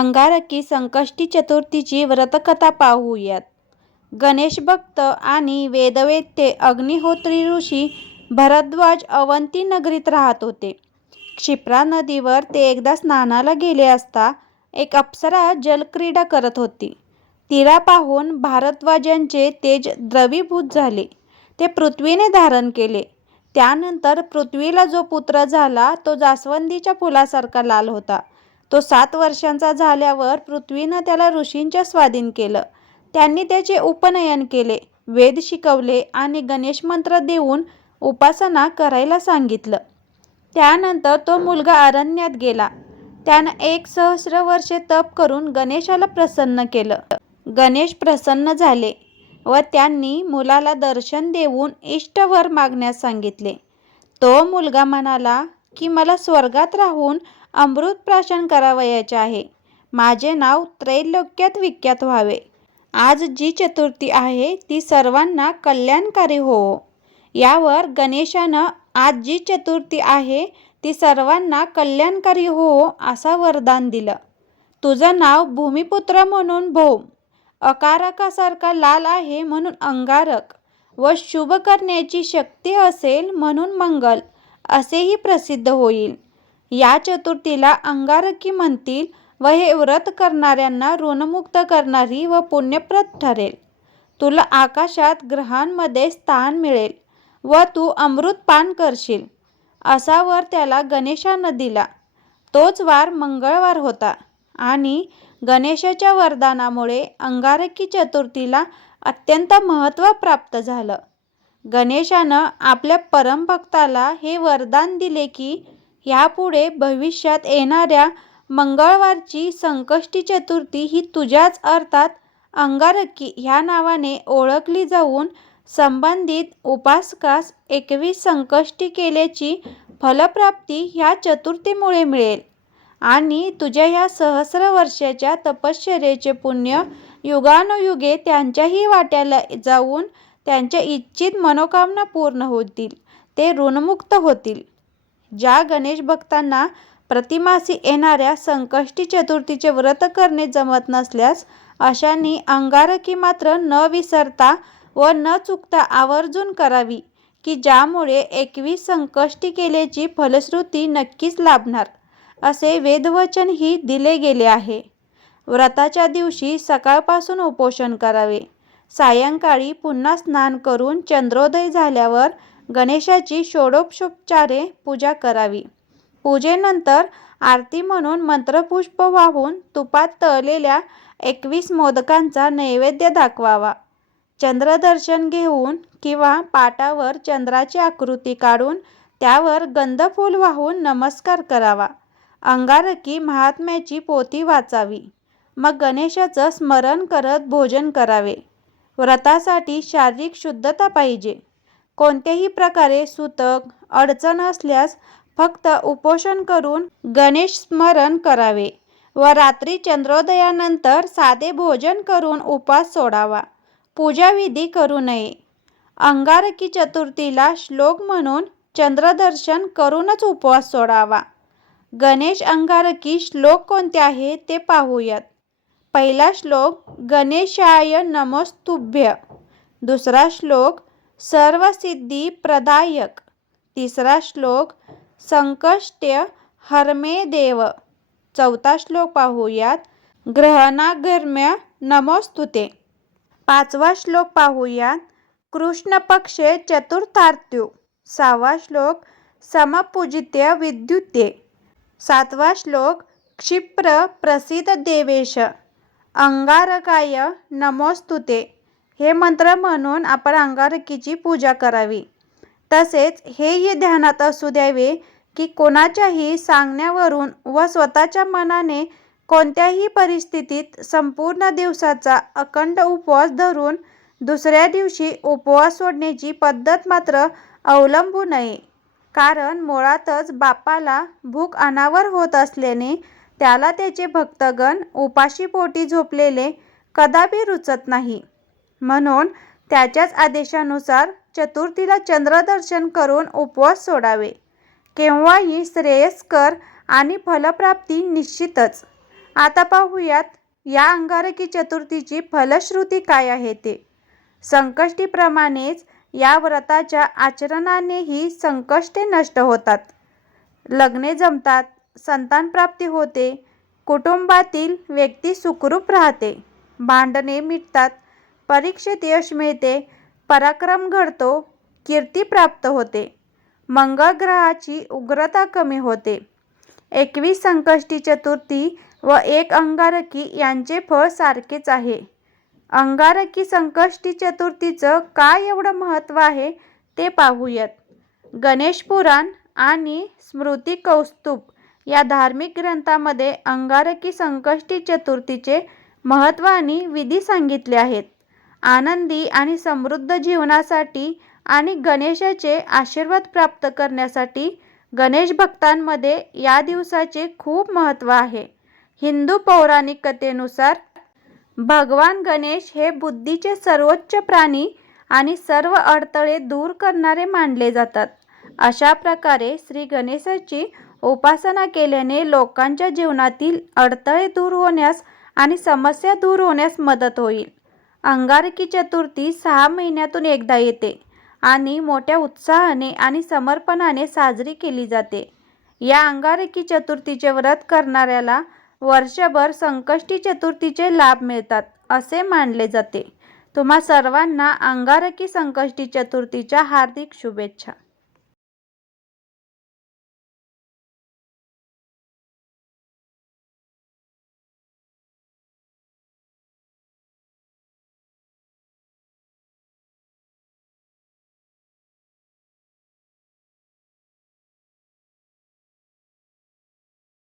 अंगारकी संकष्टी चतुर्थीची व्रतकथा पाहूयात. गणेशभक्त आणि वेदवेत्ते अग्निहोत्री ऋषी भरद्वाज अवंती नगरीत राहत होते. क्षिप्रा नदीवर ते एकदा स्नानाला गेले असता एक अप्सरा जलक्रीडा करत होती. तिला पाहून भारद्वाजांचे तेज द्रवीभूत झाले. ते पृथ्वीने धारण केले. त्यानंतर पृथ्वीला जो पुत्र झाला तो जास्वंदीच्या फुलासारखा लाल होता. तो सात वर्षांचा झाल्यावर पृथ्वीनं त्याला ऋषींच्या स्वाधीन केलं. त्यांनी त्याचे उपनयन केले, वेद शिकवले आणि गणेश मंत्र देऊन उपासना करायला सांगितलं. त्यानंतर तो मुलगा अरण्यात गेला. त्यानं एक सहस्र वर्षे तप करून गणेशाला प्रसन्न केलं. गणेश प्रसन्न झाले व त्यांनी मुलाला दर्शन देऊन इष्टवर मागण्यास सांगितले. तो मुलगा म्हणाला की मला स्वर्गात राहून अमृत प्राशन करावयाचे आहे. माझे नाव त्रैलोक्यात विख्यात व्हावे. आज जी चतुर्थी आहे ती सर्वांना कल्याणकारी होवो. यावर गणेशानं आज जी चतुर्थी आहे ती सर्वांना कल्याणकारी होवो असं वरदान दिलं. तुझं नाव भूमिपुत्र म्हणून भौम, अकारकासारखा लाल आहे म्हणून अंगारक व शुभ करण्याची शक्ती असेल म्हणून मंगल असेही प्रसिद्ध होईल. या चतुर्थीला अंगारकी म्हणतील व हे व्रत करणाऱ्यांना ऋणमुक्त करणारी व पुण्यप्रद ठरेल. तुला आकाशात ग्रहांमध्ये स्थान मिळेल व तू अमृत पान करशील. असा वर त्याला गणेशानं दिला. तोच वार मंगळवार होता आणि गणेशाच्या वरदानामुळे अंगारकी चतुर्थीला अत्यंत महत्त्व प्राप्त झालं. गणेशानं आपल्या परमभक्ताला हे वरदान दिले की ह्यापुढे भविष्यात येणाऱ्या मंगळवारची संकष्टी चतुर्थी ही तुझ्याच अर्थात अंगारकी ह्या नावाने ओळखली जाऊन संबंधित उपासकास एकवीस संकष्टी केल्याची फलप्राप्ती ह्या चतुर्थीमुळे मिळेल आणि तुझ्या ह्या सहस्र वर्षाच्या तपश्चर्येचे पुण्य युगानुयुगे त्यांच्याही वाट्याला जाऊन त्यांच्या इच्छित मनोकामना पूर्ण होतील, ते ऋणमुक्त होतील. ज्या गणेश भक्तांना प्रतिमासी येणाऱ्या संकष्टी चतुर्थीचे व्रत करणे जमत नसल्यास अशांनी अंगारकी मात्र न विसरता व न चुकता आवर्जून करावी की ज्यामुळे एकवीस संकष्टी केल्याची फलश्रुती नक्कीच लाभणार, असे वेदवचनही दिले गेले आहे. व्रताच्या दिवशी सकाळपासून उपोषण करावे. सायंकाळी पुन्हा स्नान करून चंद्रोदय झाल्यावर गणेशाची षोडोपशोपचारे पूजा करावी. पूजेनंतर आरती म्हणून मंत्रपुष्प वाहून तुपात तळलेल्या एकवीस मोदकांचा नैवेद्य दाखवावा. चंद्रदर्शन घेऊन किंवा पाटावर चंद्राची आकृती काढून त्यावर गंधफूल वाहून नमस्कार करावा. अंगारकी महात्म्याची पोथी वाचावी. मग गणेशाचं स्मरण करत भोजन करावे. व्रतासाठी शारीरिक शुद्धता पाहिजे. कोणत्याही प्रकारे सुतक, अडचण असल्यास फक्त उपोषण करून गणेश स्मरण करावे व रात्री चंद्रोदयानंतर साधे भोजन करून उपास सोडावा. पूजाविधी करू नये. अंगारकी चतुर्थीला श्लोक म्हणून चंद्रदर्शन करूनच उपवास सोडावा. गणेश अंगारकी श्लोक कोणते आहे ते पाहूयात. पहिला श्लोक गणेशाय नमस्तुभ्य दुसरा श्लोक सर्वसिद्धिप्रदायक. तिसरा श्लोक संकष्टहरमे देव. चौथा श्लोक पाहूयात ग्रहणागर्म्य नमोस्तुते. पाचवा श्लोक पाहूयात कृष्णपक्षे चतुर्थार्त्यो. सहावा श्लोक समपूजित्य विद्युते. सातवा श्लोक क्षिप्र प्रसिद्ध देवेश अंगारकाय नमोस्तुते. हे मंत्र म्हणून आपण अंगारकीची पूजा करावी. तसेच हेही ध्यानात असू द्यावे की कोणाच्याही सांगण्यावरून व स्वतःच्या मनाने कोणत्याही परिस्थितीत संपूर्ण दिवसाचा अखंड उपवास धरून दुसऱ्या दिवशी उपवास सोडण्याची पद्धत मात्र अवलंबू नये. कारण मुळातच बापाला भूक अनावर होत असल्याने त्याला त्याचे भक्तगण उपाशीपोटी झोपलेले कदापि रुचत नाही. म्हणून त्याच्याच आदेशानुसार चतुर्थीला चंद्रदर्शन करून उपवास सोडावे. केव्हाही श्रेयस्कर आणि फलप्राप्ती निश्चितच. आता पाहूयात या अंगारकी चतुर्थीची फलश्रुती काय आहे ते संकष्टीप्रमाणेच या व्रताच्या आचरणानेही संकष्टे नष्ट होतात लग्ने जमतात संतानप्राप्ती होते कुटुंबातील व्यक्ती सुखरूप राहते भांडणे मिटतात परीक्षेत यश मिळते पराक्रम घडतो कीर्ती प्राप्त होते मंगळ ग्रहाची उग्रता कमी होते. एकवीस संकष्टी चतुर्थी व एक अंगारकी यांचे फळ सारखेच आहे. अंगारकी संकष्टी चतुर्थीचं काय एवढं महत्त्व आहे ते पाहूयात. गणेश पुराण आणि स्मृती कौस्तुभ या धार्मिक ग्रंथामध्ये अंगारकी संकष्टी चतुर्थीचे महत्त्व आणि विधी सांगितले आहेत. आनंदी आणि समृद्ध जीवनासाठी आणि गणेशाचे आशीर्वाद प्राप्त करण्यासाठी गणेश भक्तांमध्ये या दिवसाचे खूप महत्त्व आहे. हिंदू पौराणिक कथेनुसार भगवान गणेश हे बुद्धीचे सर्वोच्च प्राणी आणि सर्व अडथळे दूर करणारे मानले जातात. अशा प्रकारे श्री गणेशाची उपासना केल्याने लोकांच्या जीवनातील अडथळे दूर होण्यास आणि समस्या दूर होण्यास मदत होईल. अंगारकी चतुर्थी सहा महिन्यातून एकदा येते आणि मोठ्या उत्साहाने आणि समर्पणाने साजरी केली जाते. या अंगारकी चतुर्थीचे व्रत करणाऱ्याला वर्षभर संकष्टी चतुर्थीचे लाभ मिळतात असे मानले जाते. तुम्हा सर्वांना अंगारकी संकष्टी चतुर्थीच्या हार्दिक शुभेच्छा.